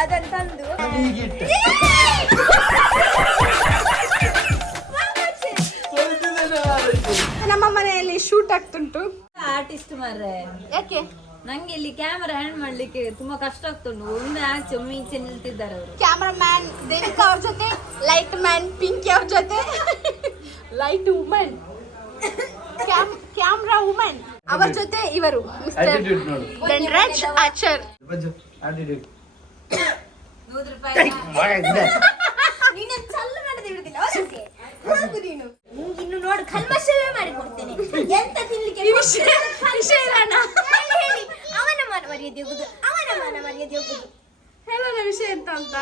ಅದನ್ನ ತಂದು. ನಮ್ಮ ಮನೆಯಲ್ಲಿ ಶೂಟ್ ಆಗ್ತುಂಟು. ಆರ್ಟಿಸ್ಟ್ ಮಾರ್ರೆ. ಯಾಕೆ? ನಂಗೆ ಇಲ್ಲಿ ಕ್ಯಾಮರಾ ಹ್ಯಾಂಡ್ ಮಾಡ್ಲಿಕ್ಕೆ ತುಂಬಾ ಕಷ್ಟ ಆಗ್ತುಂಟು. ಒಂದೇ ಆಚೆ ಒಮ್ಮೆ ನಿಲ್ತಿದ್ದಾರೆ ಅವರು. ಕ್ಯಾಮರಾ ಮ್ಯಾನ್ ದೇವಿಕಾ ಅವ್ರ ಜೊತೆ ಲೈಟ್ ಮ್ಯಾನ್ ಪಿಂಕಿ ಅವ್ರ ಜೊತೆ. ಲೈಟ್ ವುಮೆನ್ ಕ್ಯಾಮ್ರಾ ವುಮೆನ್ ಅವರ ಜೊತೆ ಇವರು ಮಿಸ್ಟರ್ ಧನ್ರಾಜ್ ಆಚಾರ್ ನೀನು ಚಲ್ಲು ಮಾಡದೆ ಬಿಡುದಿಲ್ಲ ಅವರಕ್ಕೆ ಹೋಗು ನೀನು. ಇನ್ನು ನೋಡು ಕಲ್ಮಶವೇ ಮಾಡಿ ಕೊಡ್ತೇನೆ. ಎಂತ ತಿನ್ಲಿಕ್ಕೆ ವಿಷಯ ಹೇಳಿ ಅವನ ಮನ ಮರ್ಯಾದೆ ಹೋಗುದು ಅವನ ಮನ ಮರ್ಯಾದೆ ಹೋಗುದು. ಹೇಳೋಣ ವಿಷಯ ಎಂತ ಅಂತ.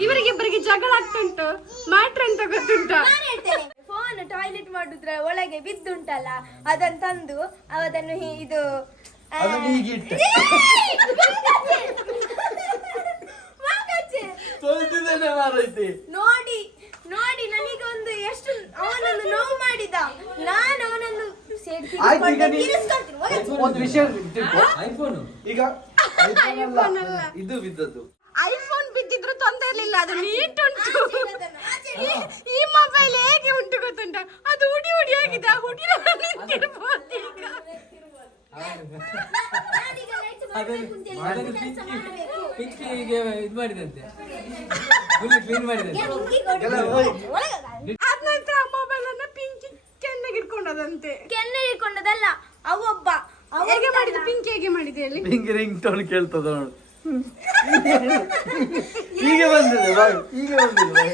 ಇವರಿಗಿಬ್ಬರಿಗೆ ಜಗಳ ಆಗ್ತುಂಟು. ಮ್ಯಾಟ್ರ್ ಅಂತ ಗೊತ್ತುಂಟ. ನಾನು ಹೇಳ್ತೇನೆ. ಫೋನ್ ಟಾಯ್ಲೆಟ್ ಮಾಡುದ್ರ ಒಳಗೆ ಬಿದ್ದುಂಟಲ್ಲ ಅದನ್ನ ತಂದು ಅದನ್ನು ಹಿ- ಇದು ಅದನ್ನ ಹೀಗೆ ವಾಗಚ್ಚೆ. ಮಾರೈತಿ. ನೋಡಿ ನೋಡಿ ನನಗೊಂದು ಎಷ್ಟು ಅವನನ್ನು ನೋವು ಮಾಡಿದ. ನಾನು ಅವನನ್ನು ಸೇಡ್ ಆಯ್ತು, ಈಗ ನೀ- ತೀರಿಸ್ಕೊಳ್ತೀನಿ ಹೋಗಚ್ಚೆ. ಒಂದು ವಿಷಯ ತಿಳ್ಕೊ. ಐಫೋನ್. ಈಗ iPhone ಅಲ್ಲ, ಇದು ಬಿದ್ದದ್ದು. ಐಫೋನ್ ಬಿದ್ದಿದ್ರು ತೊಂದರೆ ಇರಲಿಲ್ಲ ಅದು ನೀಟ್ ಉಂಟು. ಆಚೆ ಈ- ಈ ಮೊಬೈಲ್ ಹೇಗೆ ಉಂಟು ಗೊತ್ತುಂಟ? ಅದು ಹುಡಿ ಹುಡಿ ಆಗಿದೆ ಆ ಹುಡಿ ನಿಂತಿರ್ಬೋದು ಈಗ. ಪಿಂಕಿಗೆ ಇದು ಮಾಡಿದಂತೆ. ಫುಲ್ ಕ್ಲೀನ್ ಮಾಡಿದಂತೆ. ಏನ್ ಹಿಂಗೆ ಕೊಡು? ಎಲ್ಲ ಹೋಯ್. ಒಳಗೆ ಅದ ನಂತರ ಆ ಮೊಬೈಲ್ ಅನ್ನ ಪಿಂಕಿ ಕೆನ್ನೆಗೆ ಇಟ್ಕೊಂಡದಂತೆ. ಕೆನ್ನೆ ಇಟ್ಕೊಂಡದಲ್ಲ ಅವೊಬ್ಬ. ಅವ ಹೇಗೆ ಮಾಡಿದ ಪಿಂಕಿ ಹೇಗೆ ಮಾಡಿದೆ ಹಿಂಗೆ ರಿಂಗ್ ಟೋನ್ ಕೇಳ್ತದ ನೋಡು. ಈಗ ಬಂದಿದೆ ಬಾಯ್ ಈಗ ಬಂದಿದೆ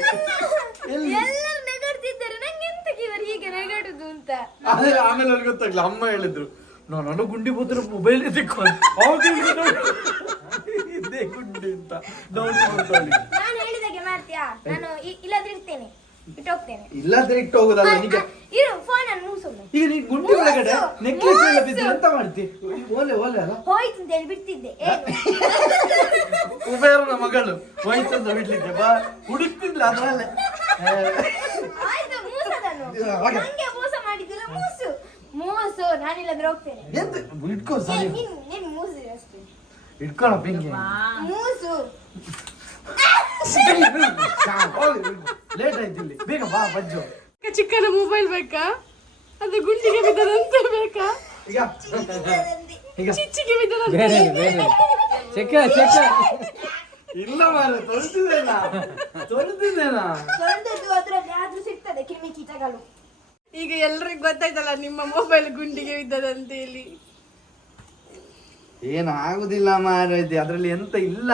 ಎಲ್ಲರೂ ನಗಾಡ್ತಿದ್ದಾರೆ. ನಂಗೆ ಎಂತಕ್ಕೆ ಇವರು ಹೀಗೆ ನಗಾಡುದು ಅಂತ? ಅದೇ ಆಮೇಲೆ ಅವ್ರಿಗೆ ಗೊತ್ತಾಗ್ಲಿಲ್ಲ. ಅಮ್ಮ ಹೇಳಿದ್ರು ನಾನು ನಾನು ಗುಂಡಿ ಹೋದ್ರೆ ಮೊಬೈಲ್ ಎತ್ತಿಕೊಂಡು ಗುಂಡಿ ಅಂತ. ನಾನು ಹೇಳಿದಾಗೆ ಮಾಡ್ತೀಯಾ ನಾನು ಇ- ಇಲ್ಲದ್ರೆ ಇರ್ತೇನೆ. ಇಲ್ಲಾದ್ರೆ ಇಟ್ಟು ಹೋಗೋದಲ್ಲ ಈಗ ಇರು ಫೋನ್ ಅನ್ನು ಈಗ ನೀ ಗುಂಡಿ ಒಳಗಡೆ ನೆಕ್ಲೆಸ್ ಎಲ್ಲ. ಎಂತ ಮಾಡ್ತಿ? ಓಲೆ ಓಲೆ ಅಲ್ಲ? ಹೋಯ್ತು ಅಂತ ಹೇಳಿ ಬಿಡ್ತಿದ್ದೆ. ಏನು ಕುಬೇರನ ಮಗಳು. ಹೋಯ್ತಂದ ಬಿಡ್ಲಿಕ್ಕೆ. ಬಾ ಹುಡುಕ್ತಿದ್ಲ ಅದ್ರಲ್ಲೇ. ಆಯ್ತು ಮೂಸದನ್ನು ಹಾಗೆ. ನಂಗೆ ಮೋಸ ಮಾಡಿದ್ದಿಲ್ಲ ಮೂಸು. ಮೂಸು ನಾನಿಲ್ಲದ್ರೆ ಹೋಗ್ತೇನೆ. ಎಂತ? ಇಟ್ಕೋ ಸರಿ. ನಿನ್ ನೀನ್ ಮೂಸು ಅಷ್ಟೇ. ಇಟ್ಕೊಳ್ಳ ಪಿಂಗಿ ಮೂಸು. ಲೇಟ್ ಆಯ್ತು ಇಲ್ಲಿ. ಬೇಗ ಬಾ ಬಜ್ಜು. ಚಿಕ್ಕನ ಮೊಬೈಲ್ ಬೇಕಾ? ಅದು ಗುಂಡಿಗೆ ಬಿದ್ದದಂತೆ ಬೇಕಾ? ಈಗ. ಈಗ. ಚಿಚ್ಚಿಗೆ ಬಿದ್ದದಂತೆ ಬೇರೆ ಬೇರೆ. ಚೆಕ್ಕ ಚೆಕ್ಕ. ಇಲ್ಲ ಮಾರ ತೊಳ್ತಿದ್ದೇನಾ ತೊಳ್ತಿದ್ದೇನಾ ತೊಳೆದದ್ದು ಅದ್ರಲ್ಲಿ ಆದ್ರೂ ಸಿಗ್ತದೆ ಕ್ರಿಮಿ ಕೀಟಗಳು ಈಗ ಎಲ್ರಿಗೂ ಗೊತ್ತಾಯ್ತಲ್ಲ ನಿಮ್ಮ ಮೊಬೈಲ್ ಗುಂಡಿಗೆ ಬಿದ್ದದಂತ ಹೇಳಿ. ಏನ್ ಆಗುದಿಲ್ಲ ಮಾರೈತಿ ಅದ್ರಲ್ಲಿ ಎಂತ ಇಲ್ಲ.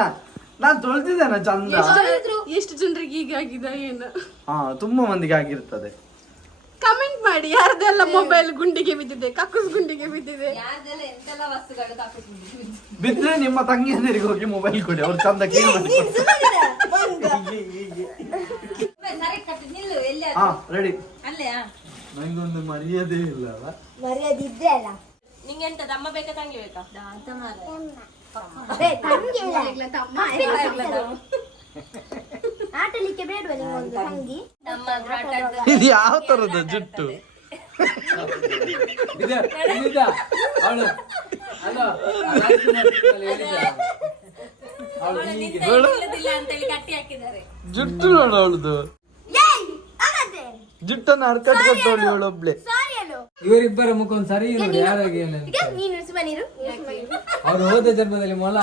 ನಾನ್ ತೊಳ್ದಿದ್ದೇನೆ ಚಂದ. ಎಷ್ಟು ಜನರಿಗೆ ಈಗ ಆಗಿದ ಏನು? ಹಾ ತುಂಬಾ ಮಂದಿಗೆ ಆಗಿರ್ತದೆ. ಕಮೆಂಟ್ ಮಾಡಿ ಯಾರ್ದೆಲ್ಲ ಮೊಬೈಲ್ ಗುಂಡಿಗೆ ಬಿದ್ದಿದೆ ಕಕ್ಕುಸ್ ಗುಂಡಿಗೆ ಬಿದ್ದಿದೆ? ಬಿದ್ರೆ ನಿಮ್ಮ ತಂಗಿಯಂದಿರಿಗೆ ಹೋಗಿ ಮೊಬೈಲ್ ಕೊಡಿ ಅವ್ರು ಚಂದ ಕ್ಲೀನ್ ಮಾಡಿ ಹಾ ರೆಡಿ ಅಲ್ಲೇ ನಂಗೊಂದು ಮರ್ಯಾದೆ ಇಲ್ಲ ಅಲ್ಲ? ಮರ್ಯಾದೆ ಇದ್ರೆ ಅಲ್ಲ? ನಿಂಗೆ ಎಂತ ತಮ್ಮ ಬೇಕಾ ತಂಗಿ ಬೇಕಾ. ಆಟಲಿಕ್ಕೆ ಬೇಡವಾ ನಿಮ್ಗೊಂದು ತಂಗಿ. ಇದು ಯಾವ ತರದ ಜುಟ್ಟು? ಅವಳು ಅಲ್ಲ ಜುಟ್ಟು ನೋಡು ಅವಳದು. ಜುಟ್ಟನ್ನ ಹರ್ಕಟ್ ಕಟ್ಟೋಳು ಇವಳೊಬ್ಳೆ ಇವರಿಬ್ಬರ ಮುಖ ಒಂದ್ ಸರಿ ನೋಡಿ ಯಾರಾಗಿ ನೀನು ಸುಮ್ಮನಿರು. ಅವ್ರು ಹೋದ ಜನ್ಮದಲ್ಲಿ ಮೊಲ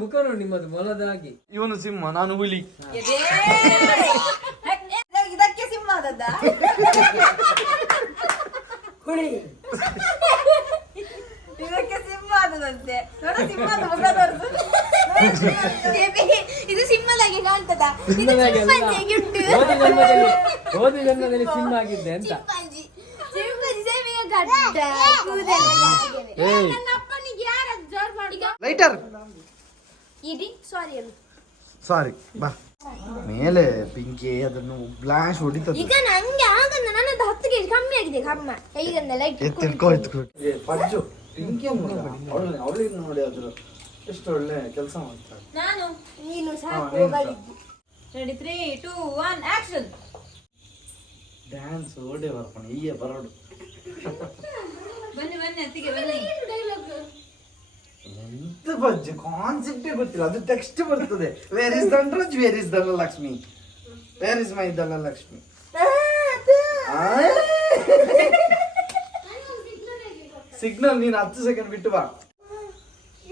ಮುಖ ನೋಡಿ ನಿಮ್ಮದು ಮೊಲದಾಗಿ ಇವನು ಸಿಂಹ ನಾನು ಹುಲಿ. ಇದಕ್ಕೆ ಸಿಂಹ ಆದದ್ದ ಇದಕ್ಕೆ ಸಿಂಹ ಆದದಂತೆ ನೋಡ ಸಿಂಹದ ಮುಖ ತೋರ್ಸು. ಇದು ಸಿಂಹದಾಗೆ ಕಾಣ್ತದ ಇದು ಉಂಟು ಹೋದ ಜನ್ಮದಲ್ಲಿ ಹೋದ ಜನ್ಮದಲ್ಲಿ ಸಿಂಹ ಆಗಿದ್ದೆ ಅಂತ ಚಿಂಪಾಂಜಿ ಚಿಂಪಾಂಜಿ ಸೇವೆಗೆ ಗಡ್ಡ ಕೂದಲೆಲ್ಲ ಹಾಗೇನೆ. ಏಯ್ ನನ್ನ ಅಪ್ಪನಿಗೆ ಯಾರ ಜೋರ್ ಮಾಡಿ ಲೈಟರ್ ಇಡಿ ಸಾರಿ ಅಲ್ಲ ಸಾರಿ ಬಾ ಮೇಲೆ ಪಿಂಕಿ ಅದನ್ನು ಬ್ಲಾಶ್ ಹೊಡಿತದೆ ಈಗ ನಂಗೆ ಆಗಂದ ನನ್ನದು ಹತ್ತು ಕೆಜಿ ಕಮ್ಮಿ ಆಗಿದೆ ಕಮ್ಮ ಈಗಂದ ಲೈಟ್ ಎತ್ತಿಡ್ಕೋ ಎತ್ಕೊ ಪಂಜು ಪಿಂಕಿ ಅವಳು ನೋಡಿ ಅದ್ರ ಎಷ್ಟು ಒಳ್ಳೆ ಕೆಲಸ ಮಾಡ್ತಾರೆ. ನಾನು ನೀನು ಸಾಕು ಹೋಗಲಿದ್ದು ready three two one action dance ಓಡೇ ಬರ್ಕೊಂಡು ಈಯ ಬರೋಡು. ಬನ್ನಿ ಬನ್ನಿ ಅತ್ತಿಗೆ ಬನ್ನಿ. ಎಂತ ಬಜ್ಜಿ ಕಾನ್ಸೆಪ್ಟೇ ಗೊತ್ತಿಲ್ಲ. ಅದು ಟೆಕ್ಸ್ಟ್ ಬರ್ತದೆ. Where is ದಂಡ್ರಜ್ where is the Lakshmi where is my Dhanalakshmi signal ನೀನು ಹತ್ತು ಸೆಕೆಂಡ್ ಬಿಟ್ಟು ಬಾ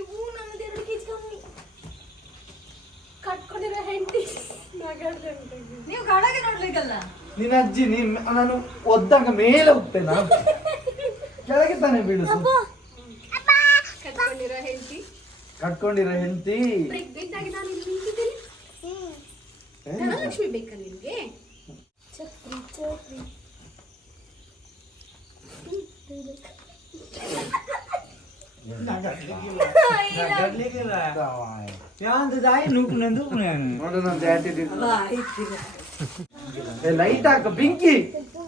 ಇವು ನಮ್ದು ಎರಡು ಕೆಜಿ ಕಮ್ಮಿ ಕಟ್ಕೊಂಡಿರೋ ಹೆಂಡತಿ ನೀವು ಕಡೆಗೆ ನೋಡ್ಲಿಕ್ಕಲ್ಲ? ನಿನ್ನ ಅಜ್ಜಿ ನೀನ್ ನಾನು ಒದ್ದಾಗ ಮೇಲೆ ಹೋಗ್ತೇನಾ ಕೆಳಗೆ ತಾನೇ ಬೀಳುದು ಕಟ್ಕೊಂಡಿರೋ ಹೆಂಡತಿ? ಕಟ್ಕೊಂಡಿರೋ ಹೆಂಡತಿ. ಆಗಿ ನಾನು ಇಲ್ಲಿ ನಿಂತಿದ್ದೀನಿ. ಧನಲಕ್ಷ್ಮಿ ಬೇಕಾ ನಿನ್ಗೆ ಚಕ್ರಿ ಚಕ್ರಿ ನೋಡು ನಂದು attitude. ಏ ಲೈಟ್ ಹಾಕ ಬೆಂಕಿ.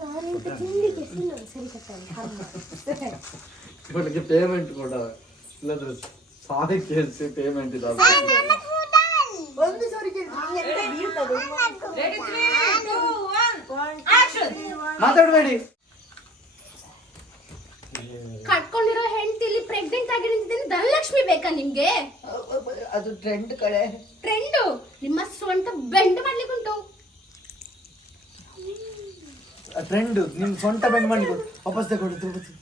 ನಾನಿಂತ ತಿಂಡಿಗೆ ತಿನ್ನು ಸರಿ ಕಟ್ಟಾನೆ ಇವಳಿಗೆ ಪೇಮೆಂಟ್ ಕೊಡ ಇಲ್ಲದ್ರೆ ಸಾರಿ ಕೇಳಿಸಿ ಪೇಮೆಂಟ್ ಇದೆ ಒಂದು ಸಾರಿ ಬೀಳ್ತದೆ ಮಾತಾಡಬೇಡಿ. ಕಟ್ಕೊಂಡಿರೋ ಹೆಂಡತಿಲಿ ಪ್ರೆಗ್ನೆಂಟ್ ಆಗಿ ನಿಂತಿದ್ದೀನಿ ಧನಲಕ್ಷ್ಮಿ ಬೇಕಾ ನಿಮಗೆ? ಅದು ಟ್ರೆಂಡ್ ಕಡೆ ಟ್ರೆಂಡು ನಿಮ್ಮ ಸ್ವಂತ ಬೆಂಡ್ ಮಾಡ್ಲಿಕ್ಕೆ ಉಂಟು ಟ್ರೆಂಡ್ ನಿಮ್ ಸ್ವಂತ ಬೆಂಡ್ ಮಾಡಿ ವಾಪಸ್ ತಗೊಳ್ಳಿ ತಿರುಪತಿ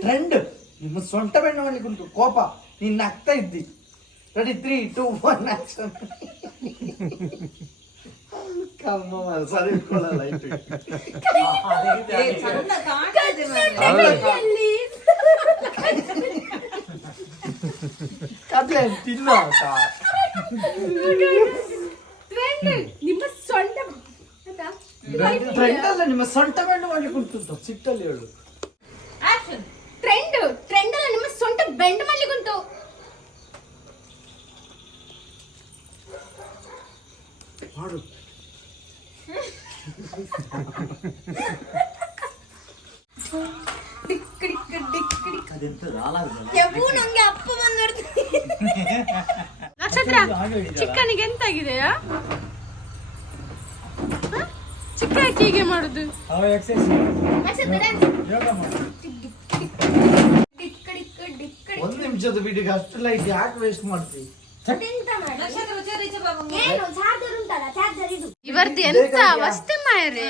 ಟ್ರೆಂಡ್ ನಿಮ್ಮ ಸ್ವಂತ ಬೆಂಡ್ ಮಾಡ್ಲಿಕ್ಕೆ ಉಂಟು ಕೋಪ. ನೀನ್ ನಗ್ತಾ ಇದ್ದಿ. Ready three two one action ನಿಮ್ಮ ಸೊಂಟ ಆಯ್ತಾ? ಟ್ರೆಂಡ್ ಅಲ್ಲ ನಿಮ್ಮ ಸ್ವಂತ ಬೆಂಡ್ ಮಾಡ್ಲಿಕ್ಕೆ ಉಂಟು ಸಿಟ್ಟಲ್ಲಿ ಹೇಳು ಟ್ರೆಂಡ್ ಟ್ರೆಂಡ್ ಅಲ್ಲ ನಿಮ್ಮ ಸೊಂಟ ಬೆಂಡ್ ಮಾಡ್ಲಿಕ್ಕೆ ಕುಂತು ಮಾಡು ನಕ್ಷತ್ರ ಚಿಕ್ಕನಿಗೆ ಎಂತಾಗಿದೆಯಾ? ಚಿಕ್ಕ ಹೀಗೆ ಮಾಡುದು? ಒಂದು ನಿಮಿಷದ ಬಿಡಿಗೆ ಅಷ್ಟು ಲೈಟ್ ಯಾಕೆ ವೇಸ್ಟ್ ಮಾಡ್ತೀವಿ? ಇವರ್ದು ಎಂತ ವಸ್ತು ಮಾಯರೆ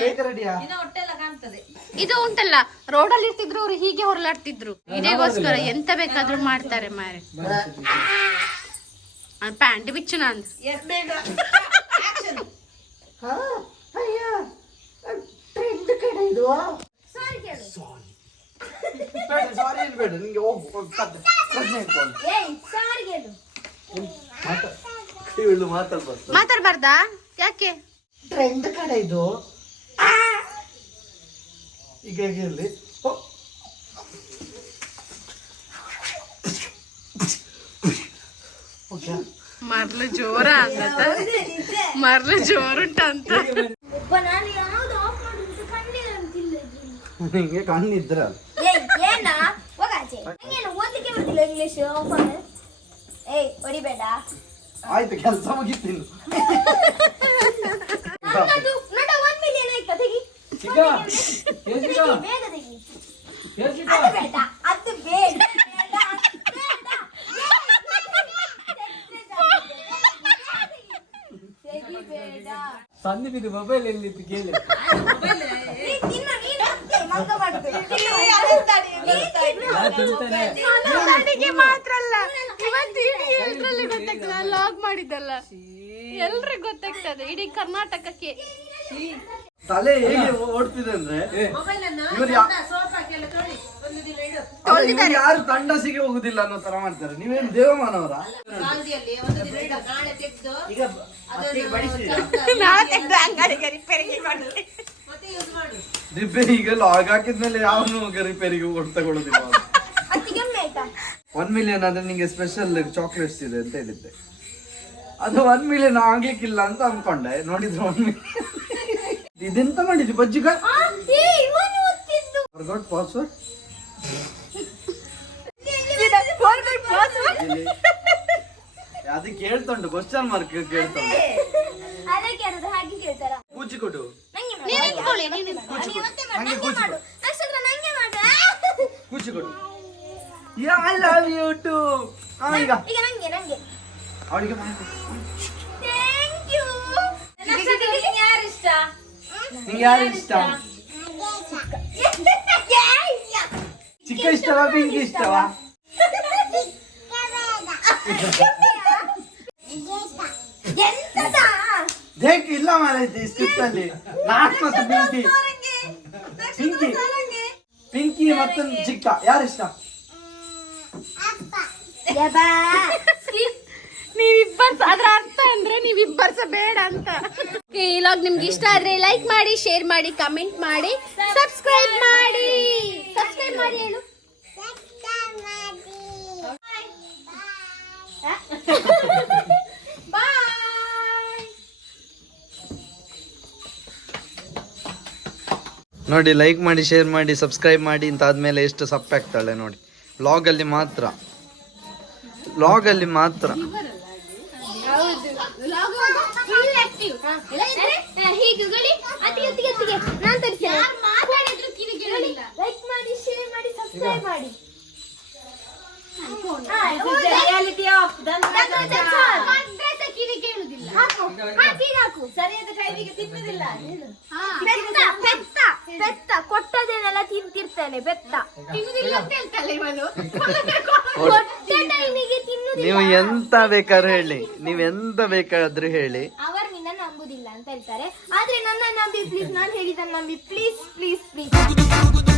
ಇದು ಉಂಟಲ್ಲ ರೋಡಲ್ಲಿ ಇರ್ತಿದ್ರು ಅವ್ರು ಹೀಗೆ ಹೊರಲಾಡ್ತಿದ್ರು. ಇದೇಗೋಸ್ಕರ ಎಂತ ಬೇಕಾದ್ರೂ ಮಾಡ್ತಾರೆ ಮಾರೆ. ಪ್ಯಾಂಟ್ ಬಿಚ್ಚು ನಾನು. ಮಾತಾಡ್ಬಾರ್ದಾ. ಯಾಕೆ? ಟ್ರೆಂಡ್ ಕಡೆ ಇದು. ಈಗ ಹೇಗೆ ಇರ್ಲಿ ಓ. ಓಕೆ. ಮರ್ಲು ಜೋರ ಅಂತ ಮರ್ಲು ಜೋರುಂಟ ಅಂತ. ನಿಂಗೆ ಕಣ್ಣಿದ್ರ? ಆಯ್ತು ಕೆಲಸ ಹೋಗಾಚೆ ಚಿಕ್ಕ ಏ ಚಿಕ್ಕ ತೆಗಿ, ಬೇಗ ತೆಗಿ ಏ ಚಿಕ್ಕ ಅದು ಬೇಡ. ಬೇಡ. ಇದು ಮೊಬೈಲ್ ಎಲ್ಲಿತ್ತು ಕೇಳಿ ಮಾತ್ರ ಅಲ್ಲ ಇವತ್ತು ಗೊತ್ತಾಗ್ತದೆ ಲಾಗ್ ಮಾಡಿದ್ದಲ್ಲ. ಎಲ್ರಿಗೂ ಗೊತ್ತಾಗ್ತದೆ ಇಡೀ ಕರ್ನಾಟಕಕ್ಕೆ. ತಲೆ ಹೇಗೆ ಓಡ್ತಿದೆ ಅಂದ್ರೆ ಯಾರು ತಂಡಸಿಗೆ ಹೋಗುದಿಲ್ಲ ಅನ್ನೋ ತರ ಮಾಡ್ತಾರೆ. ನೀವೇನು ದೇವಮಾನವರ ರಿಪೇರಿ ಈಗ ಲಾಗ್ ಹಾಕಿದ್ಮೇಲೆ ಯಾವನು ರಿಪೇರಿಗೆ ಕೊಟ್ಟು ತಗೊಳ್ಳೋದಿಲ್ಲ ಒನ್ ಮಿಲಿಯನ್ ಅಂದ್ರೆ ನಿಂಗೆ ಸ್ಪೆಷಲ್ ಚಾಕ್ಲೇಟ್ಸ್ ಇದೆ ಅಂತ ಹೇಳಿದ್ದೆ. ಅದು ಒನ್ ಮಿಲಿಯನ್ ಆಗ್ಲಿಕ್ಕಿಲ್ಲ ಅಂತ ಅನ್ಕೊಂಡೆ ನೋಡಿದ್ರೆ ಒನ್ ಮಿಲಿಯನ್ ಇದೆಂತ ಮಾಡಿದ್ವಿ ಬಜ್ಜಿಗ. ಫರ್ಗಾಟ್ ಪಾಸ್ವರ್ಡ್ ಅದು ಕೇಳ್ತುಂಟು ಕ್ವಶನ್ ಮಾರ್ಕ್ ಕೇಳ್ತುಂಟು ಅದಕ್ಕೆ ಅದು ಹಾಗೆ ಕೇಳ್ತಾರ? ಕೂಚಿ ಕೊಡು. ಕೂಚಿ ಮಾಡು. ನಕ್ಷತ್ರ ನಂಗೆ ಮಾಡು. ಕೂಚಿ ಕೊಡು. Yeah I love you too ಅವಳಿಗೆ ನಿಂಗೆ ಯಾರು ಇಷ್ಟ ಚಿಕ್ಕ ಇಷ್ಟವಾ ಪಿಂಕಿ ಇಷ್ಟವಾ ಎಂತದ ದೇಕ್ ಇಲ್ಲ ಮಾರೈತಿ ಸ್ಕ್ರಿಪ್ಟ್ ಅಲ್ಲಿ ನಾನ್ ಮತ್ತು ಪಿಂಕಿ ಪಿಂಕಿ ಪಿಂಕಿ ಮತ್ತೊಂದು ನೀವಿಬ್ಬರ್ಸ ಅದ್ರ ಅರ್ಥ ಅಂದ್ರೆ ನೀವಿಬ್ಬರ್ಸ ಬೇಡ ಅಂತ. ಈ ಲಾಗ್ ನಿಮ್ಗೆ ಇಷ್ಟ ಆದ್ರೆ ಲೈಕ್ ಮಾಡಿ ಶೇರ್ ಮಾಡಿ ಕಮೆಂಟ್ ಮಾಡಿ ಸಬ್ಸ್ಕ್ರೈಬ್ ಮಾಡಿ. ಸಬ್ಸ್ಕ್ರೈಬ್ ಮಾಡಿ ಹೇಳು. ನೋಡಿ ಲೈಕ್ ಮಾಡಿ ಶೇರ್ ಮಾಡಿ ಸಬ್ಸ್ಕ್ರೈಬ್ ಮಾಡಿ ಅಂತ ಆದ್ಮೇಲೆ ಎಷ್ಟು ಸಪ್ಪಾಗ್ತಾಳೆ ನೋಡಿ. ವ್ಲಾಗಲ್ಲಿ ಮಾತ್ರ. ವ್ಲಾಗಲ್ಲಿ ಮಾತ್ರ. ಹೀಗೆ ಗಳಿ ಅತ್ತಿಗೆ ಅತ್ತಿಗೆ ಅತ್ತಿಗೆ. ನಾನ್ ತರಿಸ್ತೇನೆ. ಲೈಕ್ ಮಾಡಿ ಶೇರ್ ಮಾಡಿ ಸಬ್ಸ್ಕ್ರೈಬ್ ಮಾಡಿ. ರಿಯಾಲಿಟಿ ಆಫ್ ಸರಿಯಾದ ಟೈಮಿಗೆ ತಿನ್ನುದಿಲ್ಲ. ಬೆತ್ತ ಬೆತ್ತ ಬೆತ್ತ. ಕೊಟ್ಟದೇನೆಲ್ಲ ತಿಂತಿರ್ತೇನೆ ಬೆತ್ತ. ಕೊಟ್ಟ ಟೈಮಿಗೆ ತಿನ್ನುದಿಲ್ಲ. ನೀವು ಎಂತ ಬೇಕಾದ್ರೂ ಹೇಳಿ. ನೀವು ಎಂತ ಬೇಕಾದ್ರೂ ಹೇಳಿ. ನಂಬುದಿಲ್ಲ ಅಂತ ಹೇಳ್ತಾರೆ. ಆದ್ರೆ ನನ್ನ ನಂಬಿ ಪ್ಲೀಸ್ ನಾನು ಹೇಳಿದ ನಂಬಿ ಪ್ಲೀಸ್ ಪ್ಲೀಸ್ ಪ್ಲೀಸ್